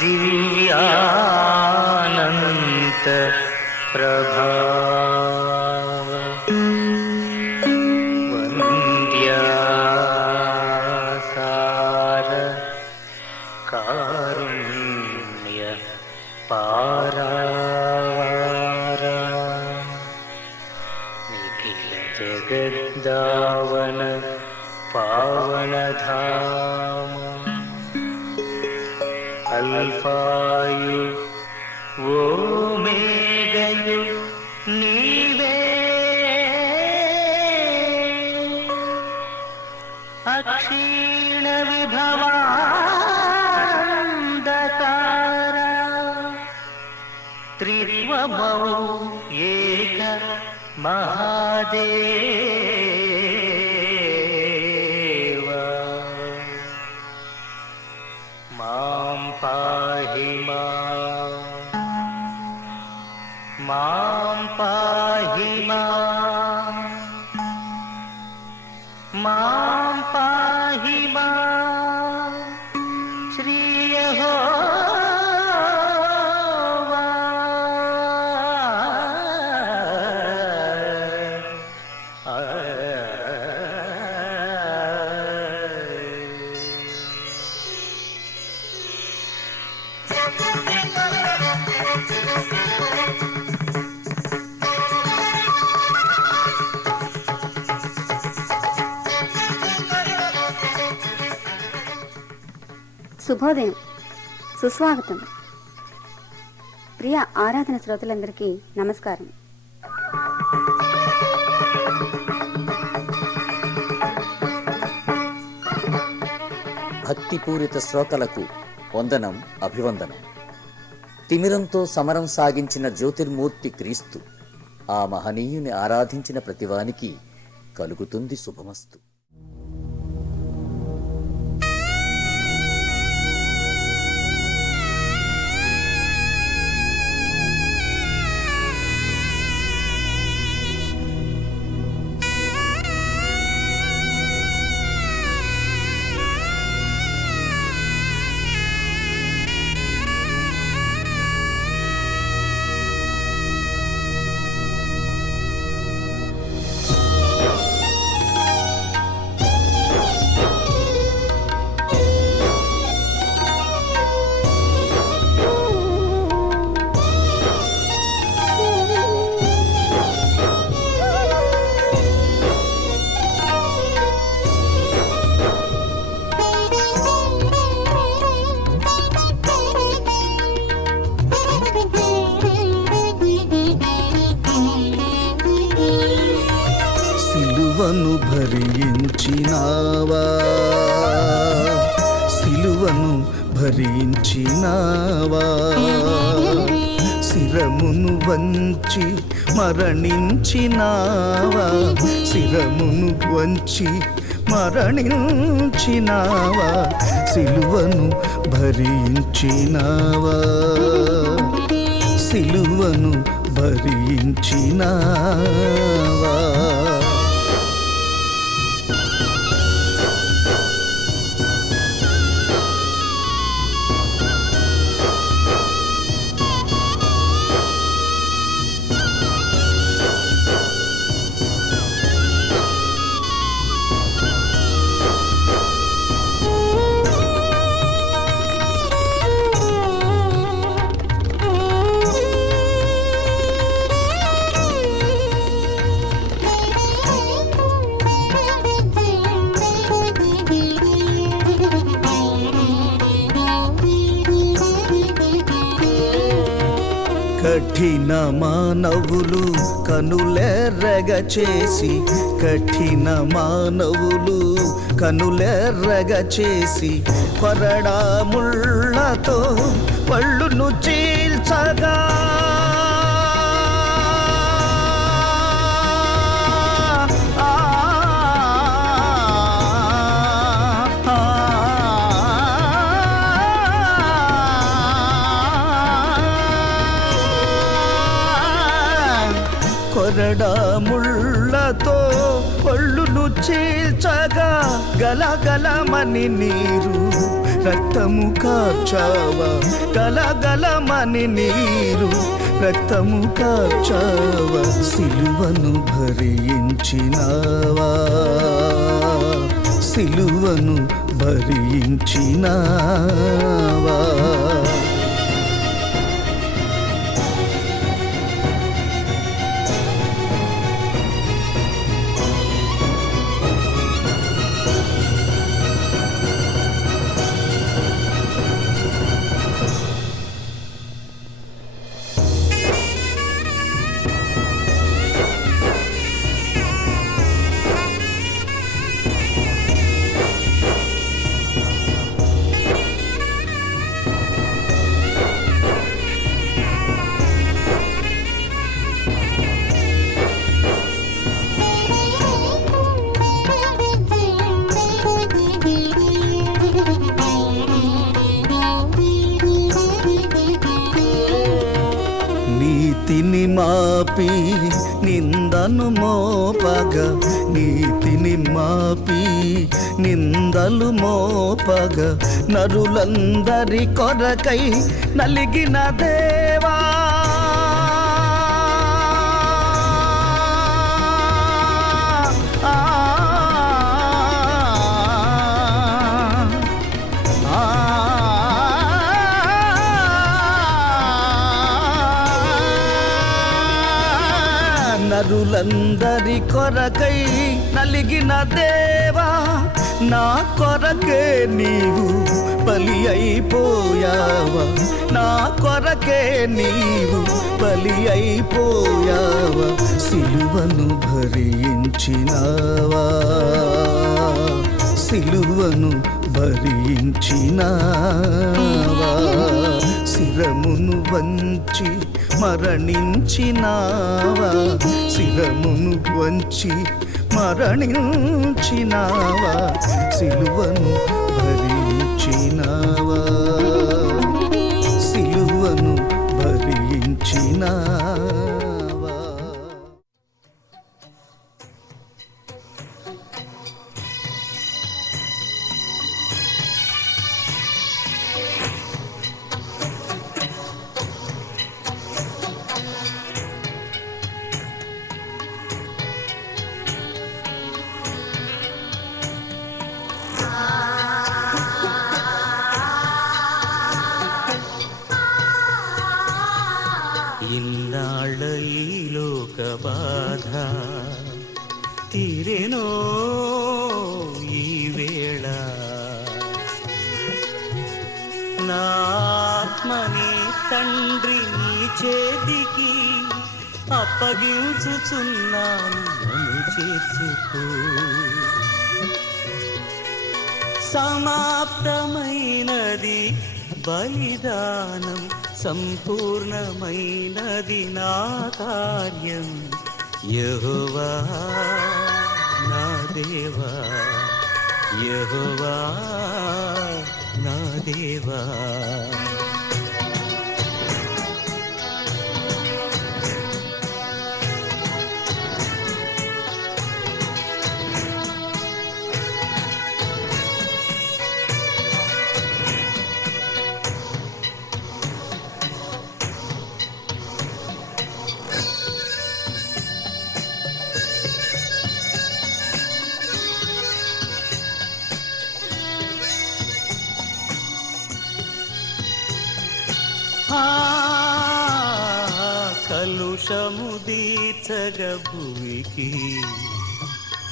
दिव्यानंत प्रभाव वन्द्यासार कारुण्य पारावार निखिल जगद्दावन पावनधाम अल्फायु ओमेगयु नीवे अक्षीण विभवान्धकार त्रित्वमौ एक महादेव मां पाहि मां पाहि मां पाहि श्री यहोवा శుభోదయం, సుస్వాగతం. ప్రియ ఆరాధన శ్రోతలందరికీ నమస్కారం. భక్తిపూరిత శ్రోతలకు వందనం, అభివందనం. తిమిరంతో సమరం సాగించిన జ్యోతిర్మూర్తి క్రీస్తు ఆ మహనీయుని ఆరాధించిన ప్రతివానికి కలుగుతుంది శుభమస్తు. సిలువను భరించినావా, సిలువను భరించినావా, శిరమును వంచి మరణించినావా, శిరమును వంచి మరణించినావా, సిలువను భరించినావా, సిలువను భరించినావా. కఠిన మానవులు కనులెర్రగ చేసి, కఠిన మానవులు కనులెర్రగ చేసి, కొరడాముళ్ళతో పళ్ళును చీల్చగా, కొరడాముళ్ళతో ఒళ్ళును చీల్చగా, గలగలమని నీరు రక్తము కార్చావా గలగలమని నీరు రక్తము కార్చావా సిలువను భరించినావా సిలువను భరించినావా నీతిని మాపి నిందను మోపగా నీతిని మాపి నిందలు మోపగా నరులందరి కొరకై నలిగిన దేవా నరులందరి కొరకై నలిగిన దేవా నా కొరకే నీవు బలి అయిపోయావా నా కొరకే నీవు బలి అయిపోయావా సిలువను భరించినావా సిలువను భరించినావా శిరమును వంచి మరణించినావా శిరమును వంచి మరణించినావా సిలువను భరించినావా సిలువను భరించినావా ఇన్నాళ్ళ ఈ లోక బాధ తీరెనో ఈ వేళ నా ఆత్మని తండ్రి నీ చేతికి అప్పగించుచున్నాను నన్ను చేర్చుకో సమాప్తమైనది బలిదానం సంపూర్ణమైనది నా కార్యం యెహోవా నా దేవా యెహోవా నా దేవా కలుషము దీర్చగ భూమికి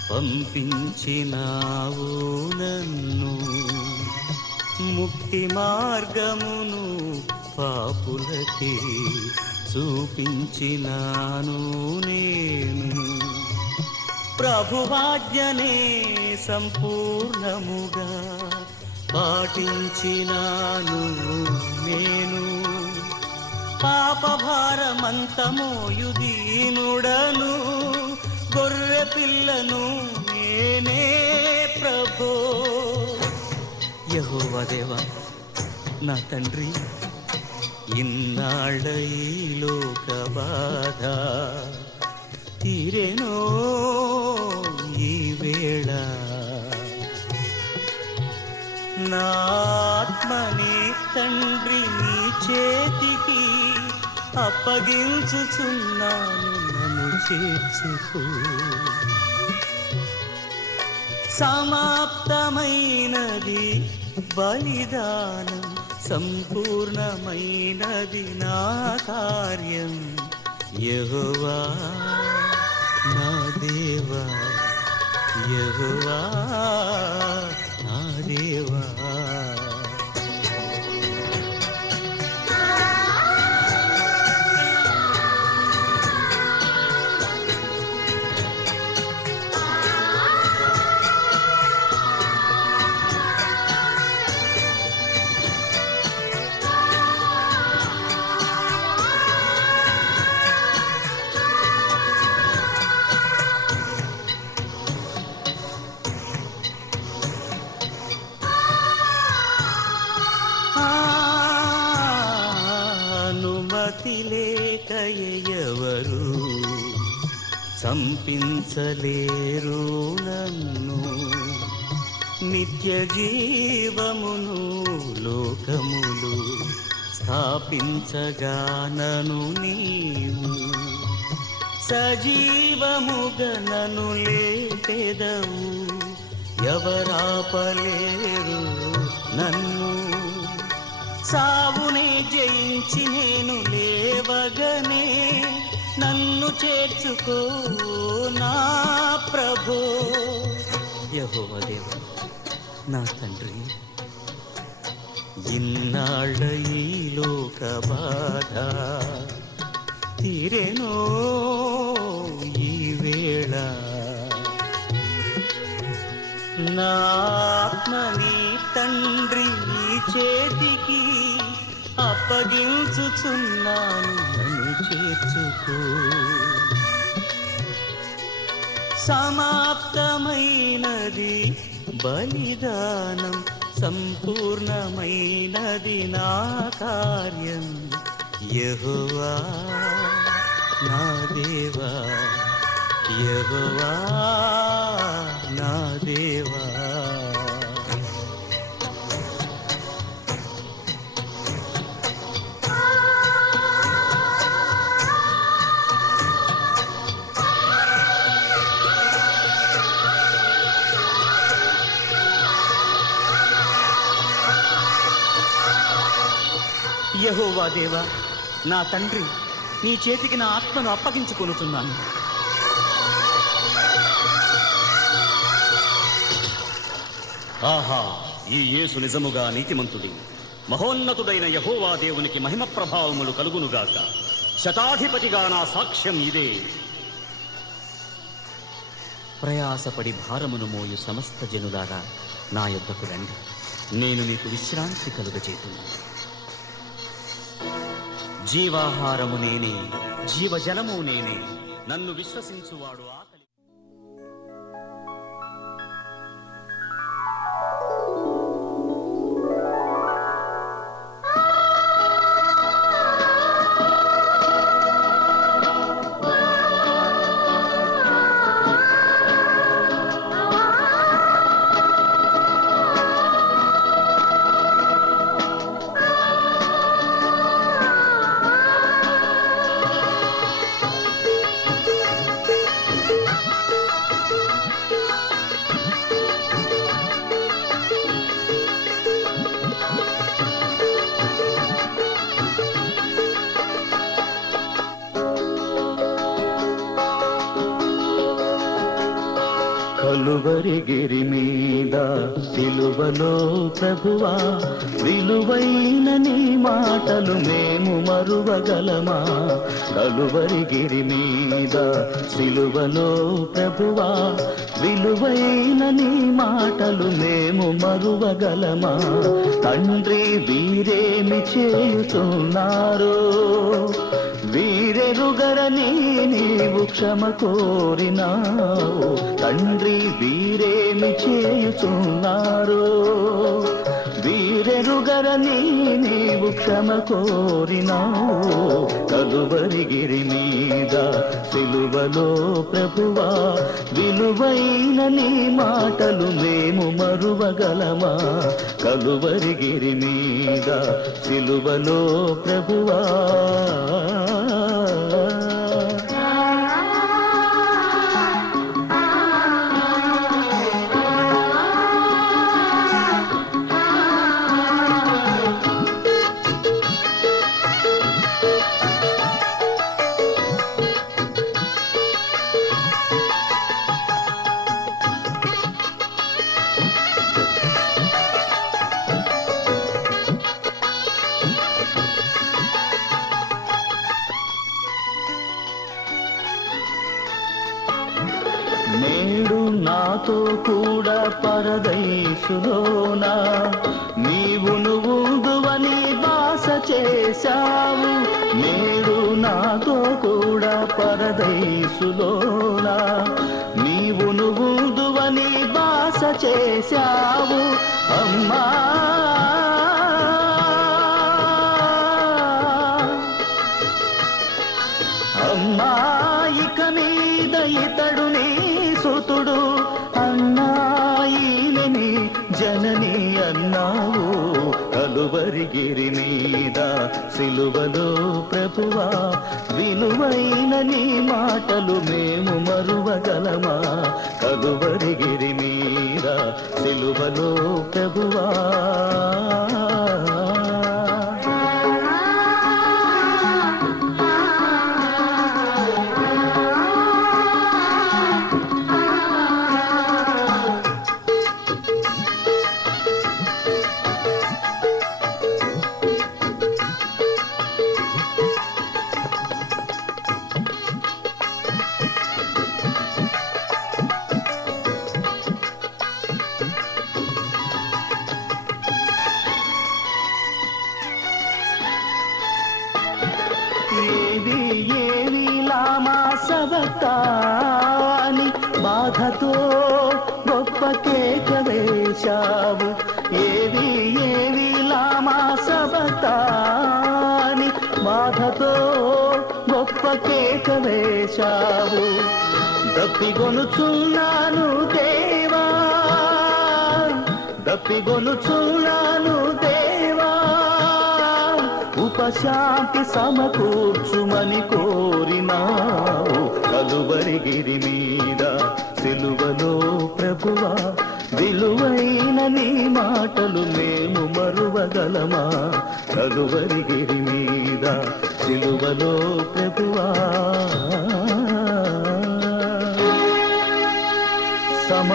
పంపించినావు నన్ను ముక్తి మార్గమును పాపులకి చూపించినాను నేను ప్రభువాజ్ఞనే సంపూర్ణముగా పాటించినాను నేను పాపభారమంతమోయు దీనుడను గొర్రె పిల్లను నేనే ప్రభో యెహోవా దేవా నా తండ్రి ఇన్నాళ్ళ ఈ లోక బాధ తీరెనో ఈ వేళ నా ఆత్మని తండ్రి నీ చేతికి అప్పగించుచున్నాను, నన్ను చేర్చుకో. సమాప్తమైనది బలిదానం, సంపూర్ణమైనది నా కార్యం. యెహోవా నా దేవా, యెహోవా నా దేవా. అనుమతి లేక ఎవరు సంపించలేరు నన్ను, నిత్య జీవమును లోకములు స్థాపించగానను నీవు. సజీవముగనను లేపెదవు, ఎవరాపలేరు నన్ను. సావునే జయించి నేను లేవగనే, నన్ను చేర్చుకో నా ప్రభో. యెహోవా దేవా నా తండ్రి, ఇన్నాళ్ళ ఈ లోక బాధ తీరెనో ఈ వేళ. నా ఆత్మని తండ్రి నీ చేతికి అప్పగించుచున్నాను, నన్ను చేర్చుకో. సమాప్తమైనది బలిదానం, సంపూర్ణమైనది నా కార్యం. యెహోవా నా దేవా, యెహోవా నా దేవా. యెహోవా దేవా నా తండ్రి, నీ చేతికి నా ఆత్మను అప్పగించుకొనుచున్నాను. ఆహా, ఈ యేసు నిజముగా నీతిమంతుడి. మహోన్నతుడైన యెహోవా దేవునికి మహిమ ప్రభావములు కలుగునుగాక. శతాధిపతిగా నా సాక్ష్యం ఇదే. ప్రయాసపడి భారమును మోయు సమస్త జనులారా నా యొద్దకు రండి, నేను మీకు విశ్రాంతి కలుగజేతును. జీవాహారము నేనే, జీవజలము నేనే, నన్ను విశ్వసించువాడు ఆకలి. కలువరిగిరి మీద సిలువలో ప్రభువా, విలువైన నీ మాటలు మేము మరువగలమా? కలువరిగిరి మీద సిలువలో ప్రభువా, విలువైన నీ మాటలు మేము మరువగలమా? తండ్రి వీరేమి చేయుచున్నారో వీరెరుగరని నీవు క్షమ కోరినావు. తండ్రి వీరేమి చేయుచున్నారో వీరెరుగరని నీవు క్షమ కోరినావు కలువరిగిరి మీద సిలువలో ప్రభువా విలువైన నీ మాటలు మేము మరువగలమా కలువరిగిరి మీద సిలువలో ప్రభువా నేడు నాతో కూడా పరదైసులోనా నీవును ఉందువని బాస చేశావు నేడు నాతో కూడా పరదైసులోనా నీవును ఉందువని బాస చేశావు అమ్మా అమ్మాయిక మీద ఇతడు నీ సుతుడు అన్నాయిని జనని అన్నావు కలువరిగిరి మీద సిలువలో ప్రభువా విలువైన నీ మాటలు మేము మరువగలమా కలువరిగిరి మీద సిలువలో ప్రభువా ఏవి ఏవి లామా సబతాని బాధతో గొప్ప కేక వేశావు ఏవి ఏవి లామా సబతాని బాధతో గొప్ప కేక వేశావు దప్పిగొనుచున్నాను దేవా దప్పిగొనుచున్నాను దేవా ఉపశాంతి సమకూర్చుమని కోరినావు కలువరిగిరి మీద సిలువలో ప్రభువా విలువైన నీ మాటలు మేము మరువగలమా కలువరిగిరి మీద సిలువలో ప్రభువా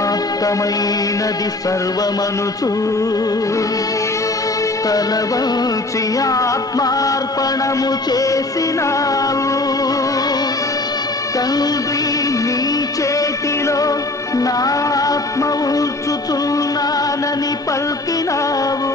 సమాప్తమైనది సర్వమనుచు తలవంచి ఆత్మార్పణము చేసినావు తండ్రి నీ చేతిలో నా ఆత్మ ఉంచుచున్నానని పలికినావు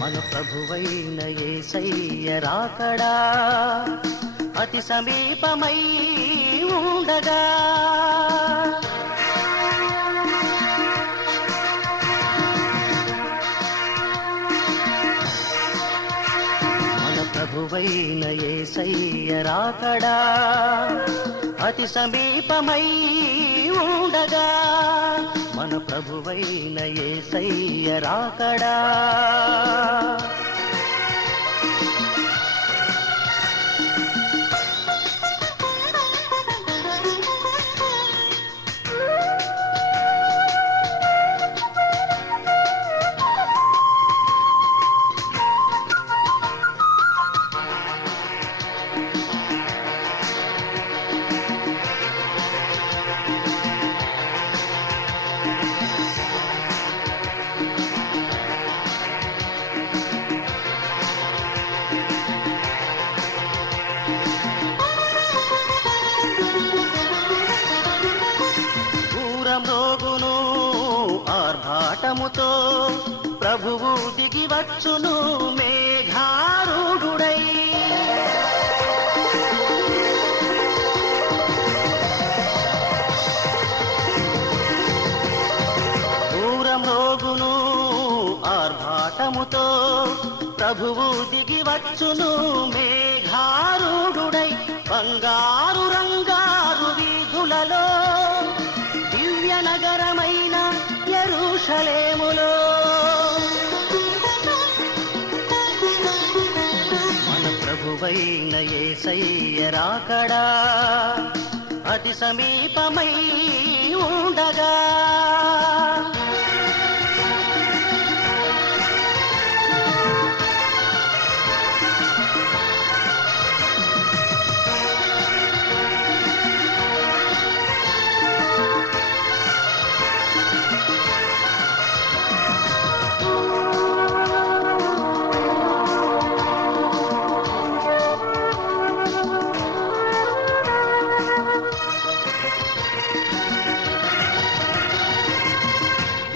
మన ప్రభువైన యేసయ్య రాకడా అతి సమీపమై ఉండగా మన ప్రభువైన యేసయ్య రాకడా అతి సమీపమై ఉండగా మన ప్రభువైన యేసయ్య రాకడా ఆర్భాటముతో ప్రభువు దిగి వచ్చును మేఘారూఢుడై. దూరమ్రోగును ఆర్భాటముతో ప్రభువు దిగి వచ్చును మేఘారూఢుడై. బంగారు రంగారు వీధులలో దివ్య నగరమైన యెరూషలేములో మన ప్రభువైన యేసయ్య రాకడా అతి సమీపమై ఉండగా.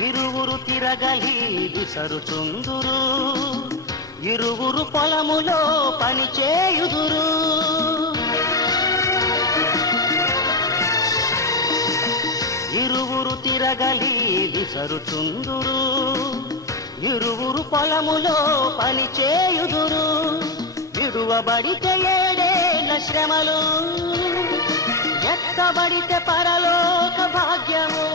ఇరువురు తిరగలి విసరుచుందురు, ఇరువురు పొలములో పని చేయుదురు. ఇరువురు తిరగలి విసరుచుందురు, ఇరువురు పొలములో పని చేయుదురు. విడువబడితే ఏడేళ్ల శ్రమలు, ఎత్తబడితే పరలోక భాగ్యము.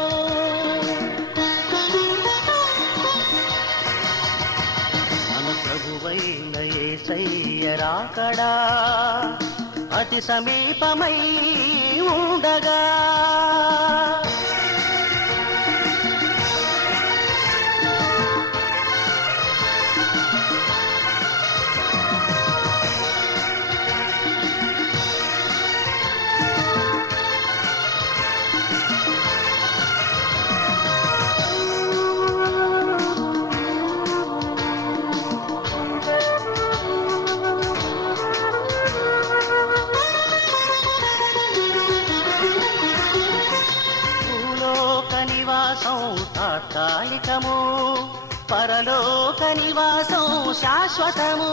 మన ప్రభువైన యేసయ్య రాకడా అతి సమీపమై ఉండగా. తాత్కాలికము, పరలోక నివాసం శాశ్వతము.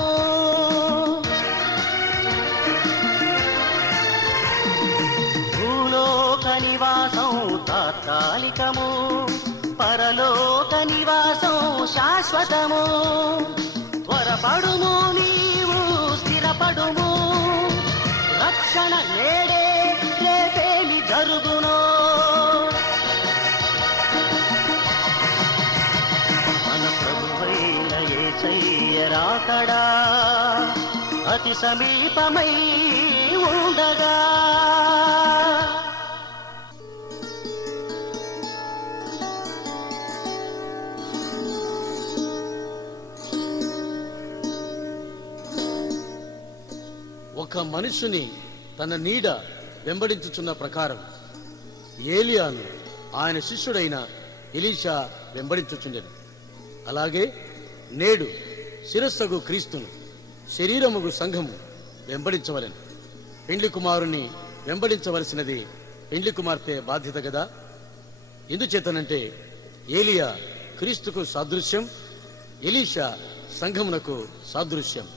భూలోక నివాసం తాత్కాలికము, పరలోక నివాసం శాశ్వతము. త్వరపడుము నీవు స్థిరపడుము, రక్షణ నేడే రేపేమి జరుగునో. యేసయ్య రాకడా అతి సమీపమై ఉండగా. ఒక మనుషుని తన నీడ వెంబడించుచున్న ప్రకారం ఏలియాను ఆయన శిష్యుడైన ఎలీషా వెంబడించుచుండెను. అలాగే నేడు శిరస్సగు క్రీస్తును శరీరముగు సంఘము వెంబడించవలెను. పెండ్లి కుమారుని వెంబడించవలసినది పెండ్లి కుమార్తె బాధ్యత కదా. ఎందుచేతనంటే ఏలియా క్రీస్తుకు సాదృశ్యం, ఎలీషా సంఘమునకు సాదృశ్యం.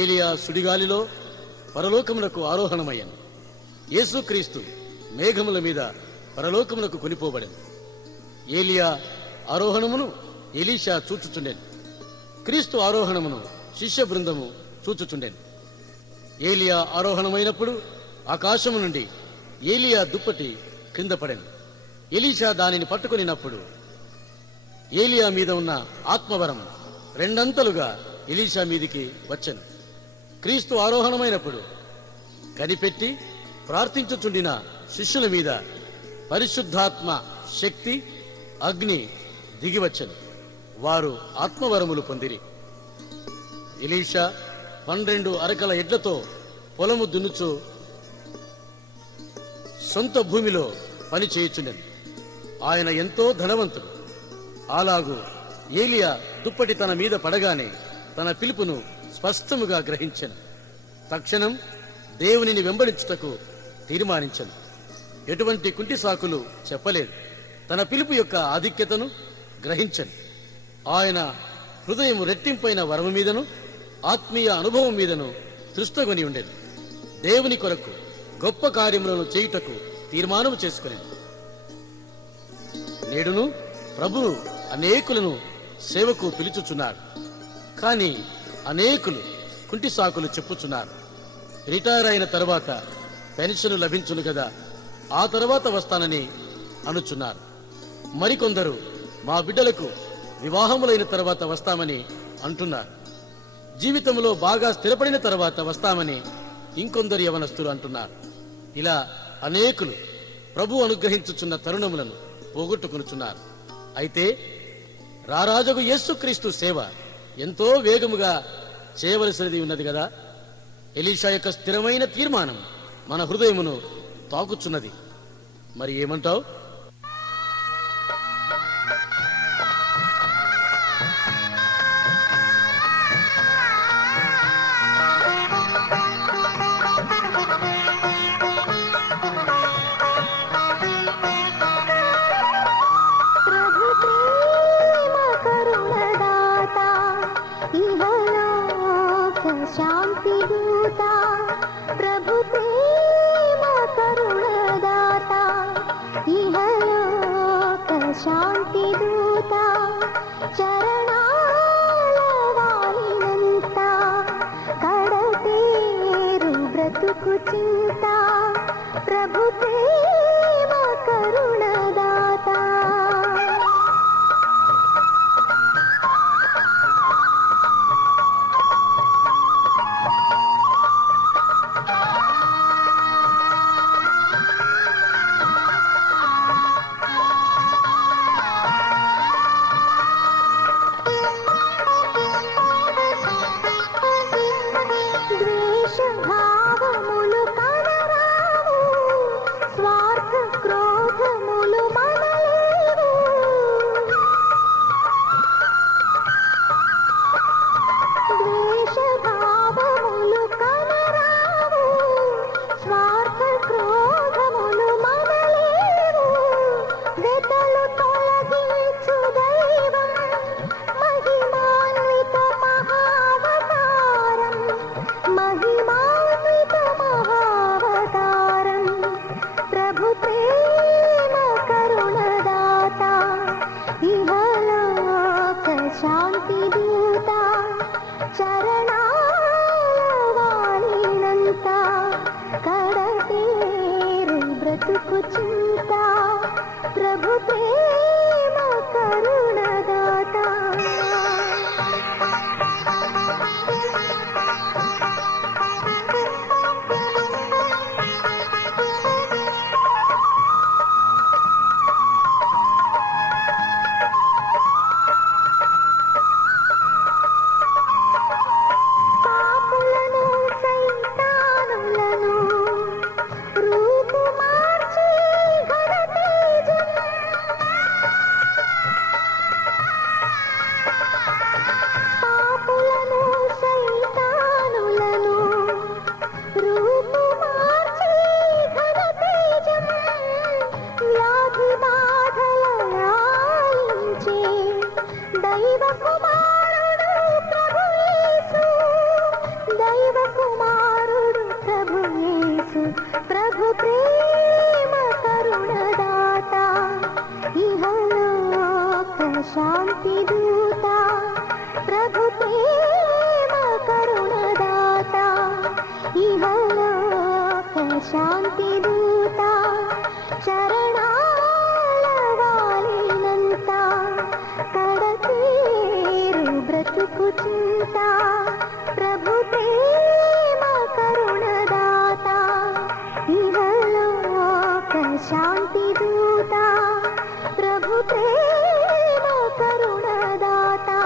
ఏలియా సుడిగాలిలో పరలోకమునకు ఆరోహణమయ్యను. యేసుక్రీస్తు మేఘముల మీద పరలోకమునకు కొనిపోబడెను. ఏలియా ఆరోహణమును ఎలీషా చూచుచుండెను. క్రీస్తు ఆరోహణమును శిష్య బృందము చూచుచుండెను. ఏలియా ఆరోహణమైనప్పుడు ఆకాశము నుండి ఏలియా దుప్పటి క్రింద పడెను. ఎలీషా దానిని పట్టుకొనినప్పుడు ఏలియా మీద ఉన్న ఆత్మవరం రెండంతలుగా ఎలీషా మీదికి వచ్చెను. క్రీస్తు ఆరోహణమైనప్పుడు కనిపెట్టి ప్రార్థించుచుండిన శిష్యుల మీద పరిశుద్ధాత్మ శక్తి అగ్ని దిగివచ్చెను. వారు ఆత్మవరములు పొందిరి. ఎలీషా 12 అరకల ఎడ్లతో పొలము దున్నుచు సొంత భూమిలో పని చేయుచుండెను. ఆయన ఎంతో ధనవంతుడు. అలాగూ ఏలియా దుప్పటి తన మీద పడగానే తన పిలుపును స్పష్టముగా గ్రహించెను. తక్షణం దేవునిని వెంబడించుటకు తీర్మానించెను. ఎటువంటి కుంటి సాకులు చెప్పలేదు. తన పిలుపు యొక్క ఆధిక్యతను గ్రహించను. ఆయన హృదయం రెట్టింపైన వరము మీదను ఆత్మీయ అనుభవం మీదను తృష్ణగొని ఉండేది. దేవుని కొరకు గొప్ప కార్యములను చేయుటకు తీర్మానం చేసుకుని నేడును ప్రభువు అనేకులను సేవకు పిలుచుచున్నాడు. కానీ అనేకులు కుంటి సాకులు చెప్పుచున్నారు. రిటైర్ అయిన తర్వాత పెన్షన్ లభించును కదా, ఆ తర్వాత వస్తానని అనుచున్నారు. మరికొందరు మా బిడ్డలకు వివాహములైన తర్వాత వస్తామని అంటున్నారు. జీవితంలో బాగా స్థిరపడిన తర్వాత వస్తామని ఇంకొందరు యవనస్తులు అంటున్నారు. ఇలా అనేకులు ప్రభు అనుగ్రహించుచున్న తరుణములను పోగొట్టుకొనుచున్నారు. అయితే రారాజగు యేసుక్రీస్తు సేవ ఎంతో వేగముగా చేయవలసినది ఉన్నది కదా. ఎలీషా యొక్క స్థిరమైన తీర్మానం మన హృదయమును తాకుచున్నది. మరి ఏమంటావు? शांति दूता प्रभु प्रेम करुणदाता इहलोक शांति दूता चरणालवालिनंत कड़तेरु ब्रतुकु चिंता प्रभु प्रेम करुणदाता शांति दूता चरणालवालिनंत कड़तेरु ब्रतुकु चिंता प्रभु प्रेम करुणदाता प्रभु प्रेम करुणदाता इहलोक शांति दूता प्रभु प्रेम करुणदाता इहलोक शांति दूता चरणालवालिनंत कड़तेरु ब्रतुकु चिंता प्रभु प्रेम करुणदाता इहलोक शांति दूता प्रभु प्रेम करुणदाता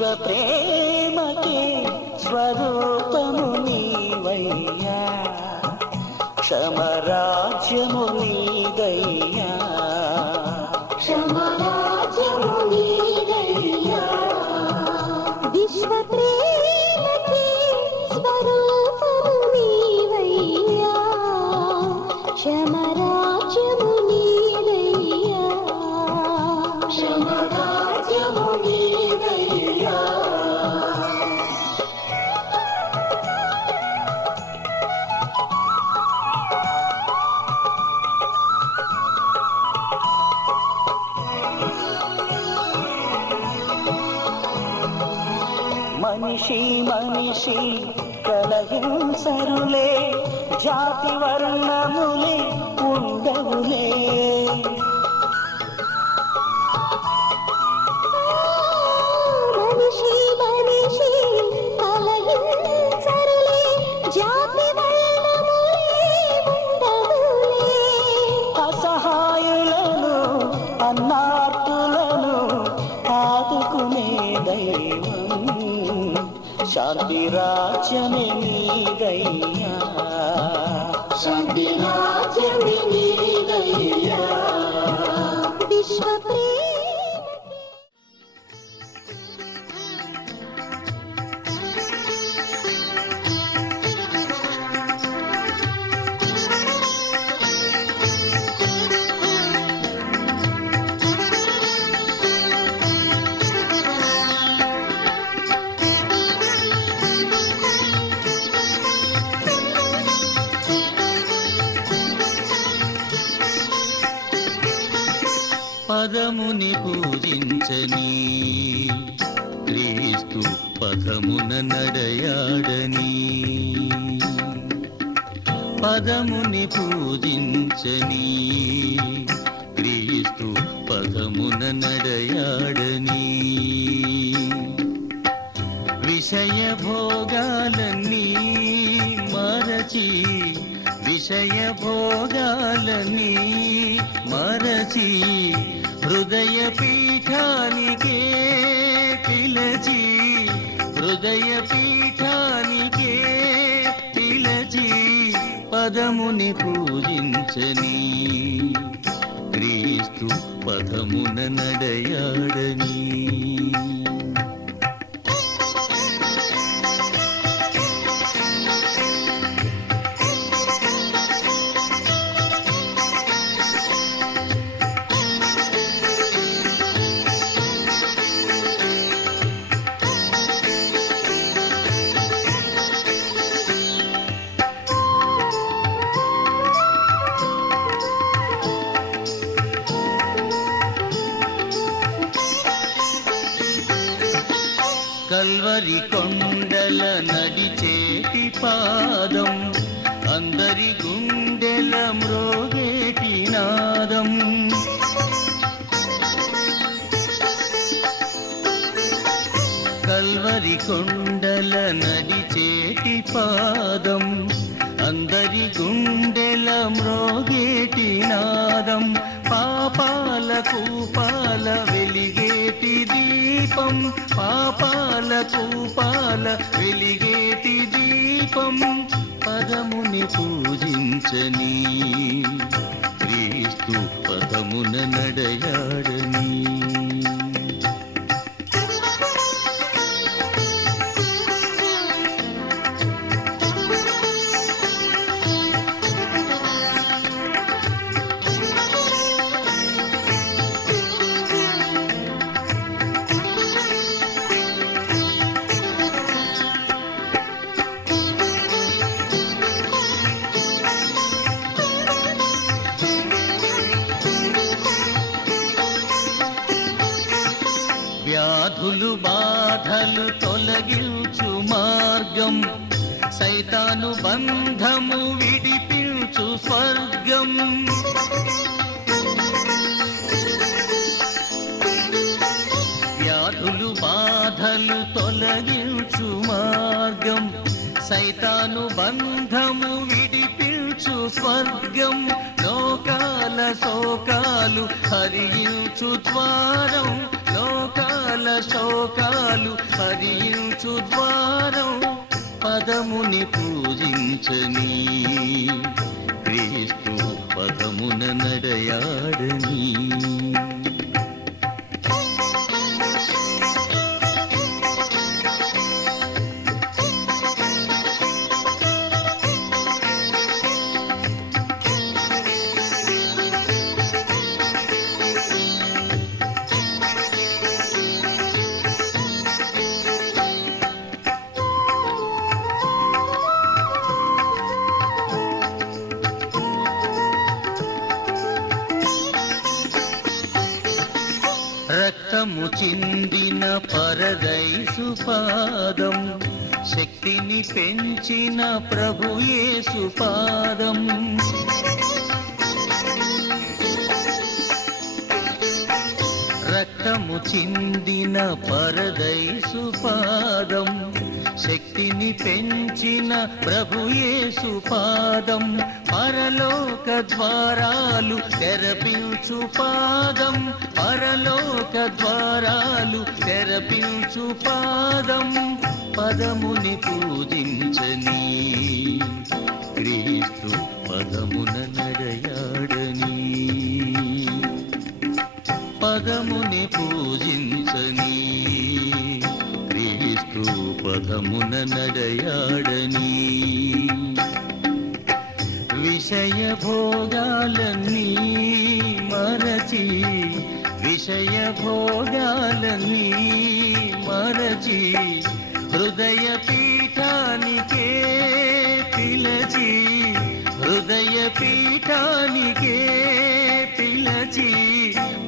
విశ్వ ప్రేమకే స్వరూపము నీవయ్యా, క్షమరాజ్యము నీదయ్యా, క్షమరాజ్యము నీదయ్యా. విశ్వ ప్రేమకి స్వరూపము నీవయ్యా, క్షమరాజ్యము నీదయ్యా, క్షమరాజ్యము నీదయ్యా. మనిషి మనిషి కలహింసరులే, జాతి వర్ణములే ఉండవులే. మనిషి మనిషి కలహింసరులే, జాతి వర్ణములే ఉండవులే. అసహాయులను అన్నార్తులను ఆదుకునే దైవం, శాంతి రాజ్యమే నీదయ్యా, శాంతి రాజ్యమే నీదయ్యా. విశ్వ ప్రేమకి పదముని పూజించని క్రీస్తు పదమున నడయాడని, పదముని పూజించని క్రీస్తు పదమున నడయాడని, విషయ భోగాలన్నీ మరచి, విషయ భోగాలన్నీ మరచి, హృదయ పీఠానికే పిలచి, హృదయ పీఠానికే పిలచి, పదముని పూజించని క్రీస్తు పదమున నడయాడని. కల్వరి కొండల నడిచేటి పాదం, అందరి గుండెల మ్రోగేటి నాదం, కల్వరి కొండల నడిచేటి పాదం, అందరి గుండెల మ్రోగేటి నాదం, పాపాల కూపాల వెలిగేటి దీపం, పాపాల కూపాల వెలిగేటి దీపం, పదముని పూజించని క్రీస్తు పదమున నడయాడని. వ్యాధులు బాధలు తొలగించు మార్గం, సైతాను బంధము విడిపించు స్వర్గం, వ్యాధులు బాధలు తొలగించు మార్గం, సైతాను బంధము విడిపించు స్వర్గం, లోకాల శోకాలు హరించు ద్వారం, లోకాల శోకాలు హరించు ద్వారం, పదముని పూజించని క్రీస్తు పదమున నడయాడని. రక్తము చిందిన పరదైసు పాదం, శక్తిని పెంచిన ప్రభు యేసు పాదం. రక్తము చిందిన పరదైసు పాదం, శక్తిని పెంచిన ప్రభు యేసు పాదం, పరలోక ద్వారాలు తెరపించు పాదం, పరలోక ద్వారాలు తెరపించు పాదం, పదముని పూజించని క్రీస్తు పదమున నడయాడని. పదముని పూజించని క్రీస్తు పదమున నడయాడని. విషయ భోగాలన్నీ మరచి, విషయ భోగాలన్నీ మరచి, హృదయ పీఠానికే పిలచి, హృదయ పీఠానికే పిలచి,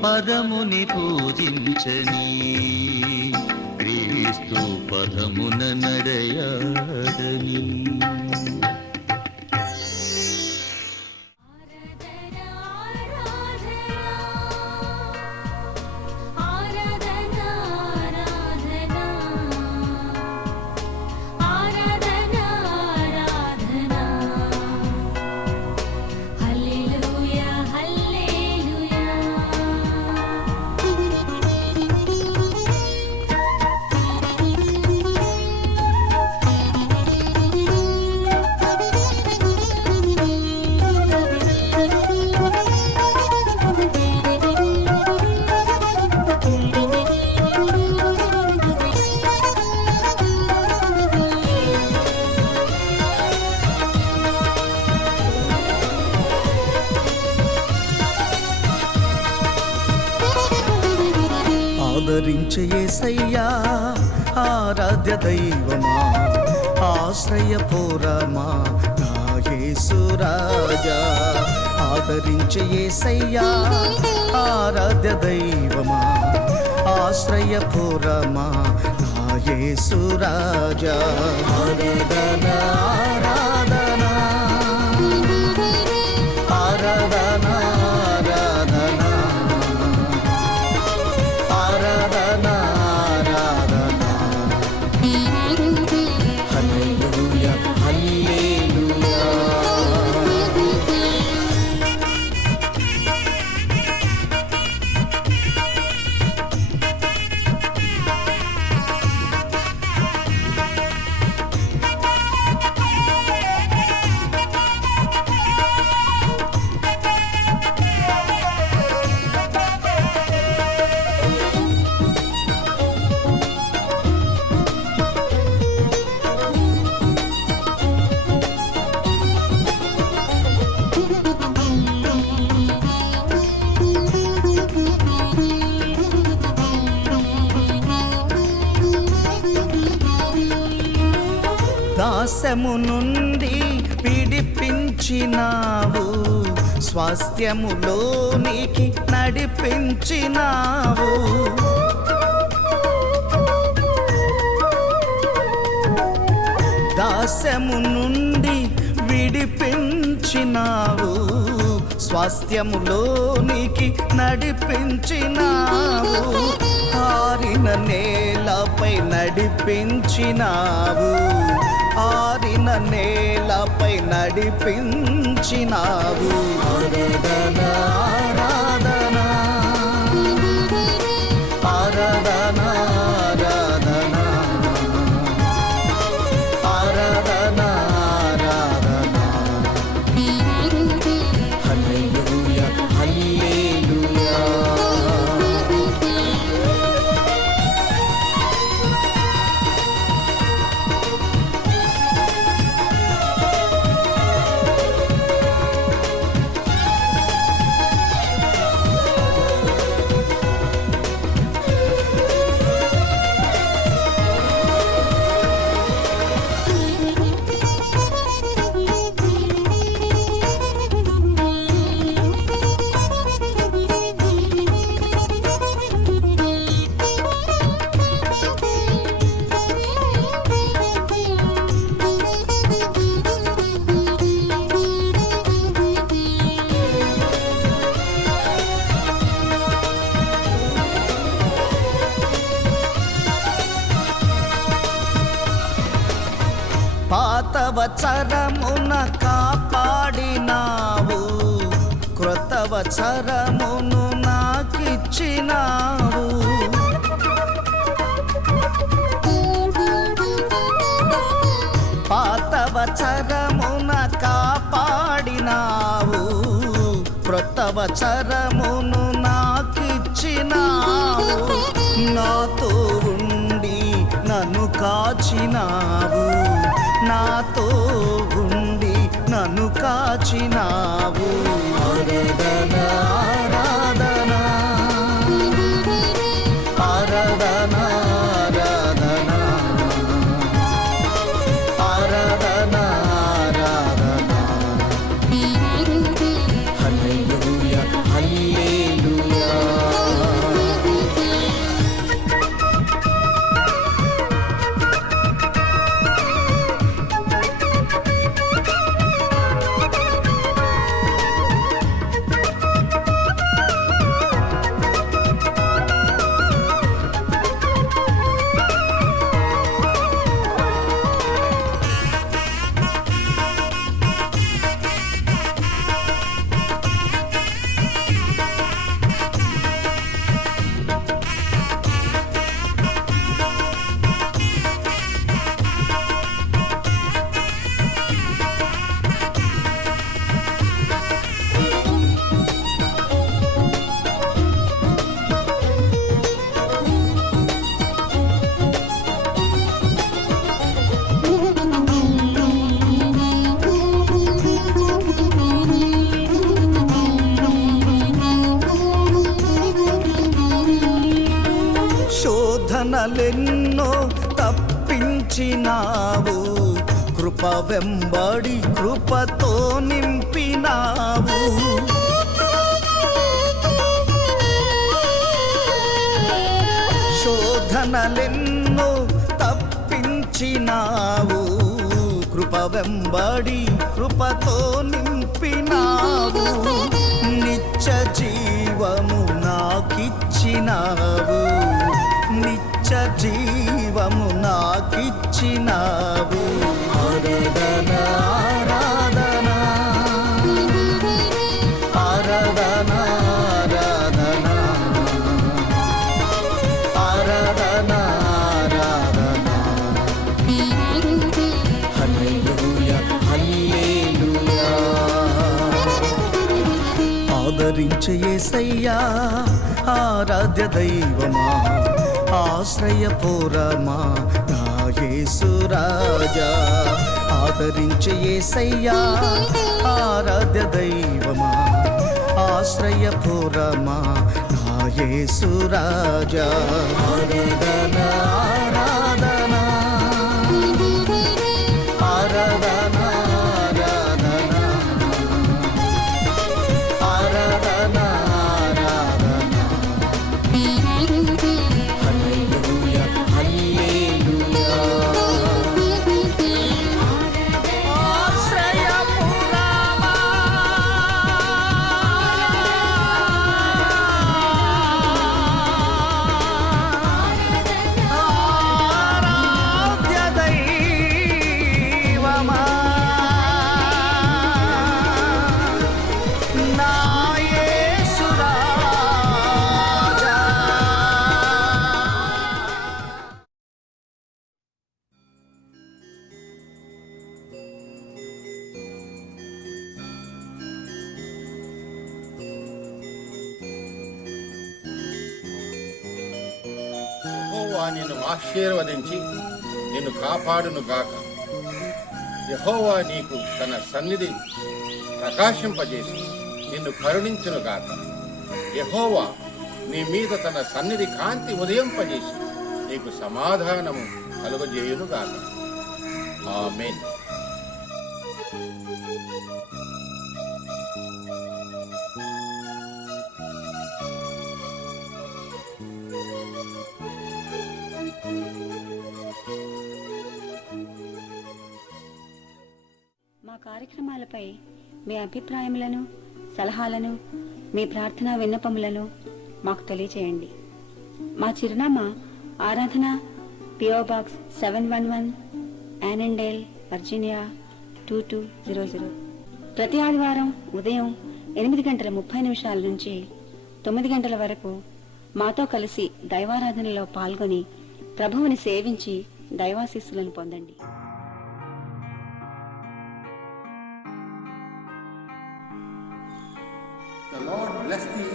పదముని పూజించని క్రీస్తు పదమున నడయాడని. ఆదరించే యేసయ్యా ఆరాధ్య దైవమా, ఆశ్రయపురమా నా యేసు రాజా. ఆదరించే యేసయ్యా ఆరాధ్య దైవమా, ఆశ్రయపురమా నా యేసు రాజా. ఆరాధన ఆరాధన ఆరాధన ఆరాధన ఆరాధన, హల్లెలూయా హల్లెలూయా. దాస్యము నుండి విడిపించినావు, స్వాస్థ్యములోనికి నడిపించినావు. దాస్యము నుండి విడిపించినావు, స్వాస్థ్యములోనికి నడిపించినావు. ఆరిన నేలపై నడిపించినావు, ఆరిన నేలపై నడిపించినావు. ఆరాధన వత్సరమును నాకిచ్చినావు. పాత వత్సరమున కాపాడినావు, క్రొత్త వత్సరమును నాకిచ్చినావు. నాతో ఉండి నన్ను కాచినావు, నాతో ఉండి నన్ను కాచినావు. ఆరాధన ఆరాధన ఆరాధన ఆరాధన ఆరాధన హల్లెలూయా హల్లెలూయా. శోధనలెన్నో తప్పించినావు, కృప వెంబడి కృపతో నింపినావు. శోధనలెన్నో తప్పించినావు, కృప వెంబడి కృపతో నింపినావు. నిత్య జీవము నాకిచ్చినావు, నిత్య జీవము నాకిచ్చినావు. ఆరాధన ఆరాధన ఆరాధన ఆరాధన ఆరాధన హల్లెలూయా హల్లెలూయా. ఆదరించే యేసయ్యా ఆరాధ్య దైవమా, ఆశ్రయపురమా నా యేసు రాజా. ఆదరించే యేసయ్యా ఆరాధ్య దైవమా, ఆశ్రయపురమా నా యేసు రాజా. ఆరాధన ఆరాధన ఆరాధన ఆరాధన ఆరాధన హల్లెలూయా హల్లెలూయా. ఆశ్రయపురమా ఆరాధ్య దైవమా నా యేసు రాజా. యెహోవా నిన్ను ఆశీర్వదించి నిన్ను కాపాడును గాక. యెహోవా నీకు తన సన్నిధి ప్రకాశింపజేసి నిన్ను కరుణించును గాక. యెహోవా నీ మీద తన సన్నిధి కాంతి ఉదయింపజేసి నీకు సమాధానము కలుగజేయును గాక. ఆమేన్. మా కార్యక్రమాలపై మీ అభిప్రాయములను, సలహాలను, మీ ప్రార్థనా విన్నపములను మాకు తెలియచేయండి. మా చిరునామా ఆరాధన, PO Box 711, యానెండేల్, వర్జీనియా 2200. ప్రతి ఆదివారం ఉదయం 8:30 నుంచి 9 గంటల వరకు మాతో కలిసి దైవారాధనలో పాల్గొని ప్రభువుని సేవించి దైవాశీస్సులను పొందండి. The Lord bless thee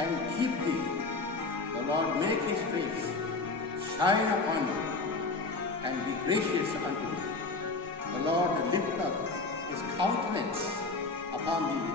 and keep thee. The Lord make his face shine upon you and be gracious unto thee. The Lord lift up his countenance upon thee